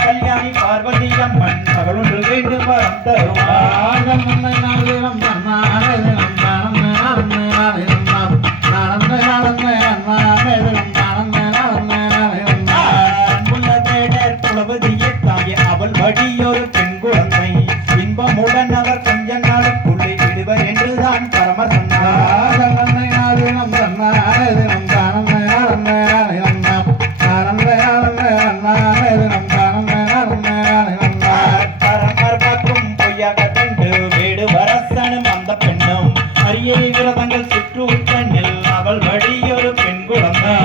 கல்யாணி பார்வதி அம்மன் மகளொன்று வேண்டும் வரம் தருவார் அவள் வழியொரு பெண் குழந்தை இன்பமுடன் அவர் கொஞ்ச நாளுக்குள்ளே விடுவர் என்றுதான் பரம சொன்னார். பரமர் பார்க்கும் பொய்யாக கண்டு வீடு வரசனும் அந்த பெண்ணும் அரிய விரதங்கள் சுற்றுச்சென்னில் அவள் வழியொரு பெண் குழந்தை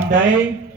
Someday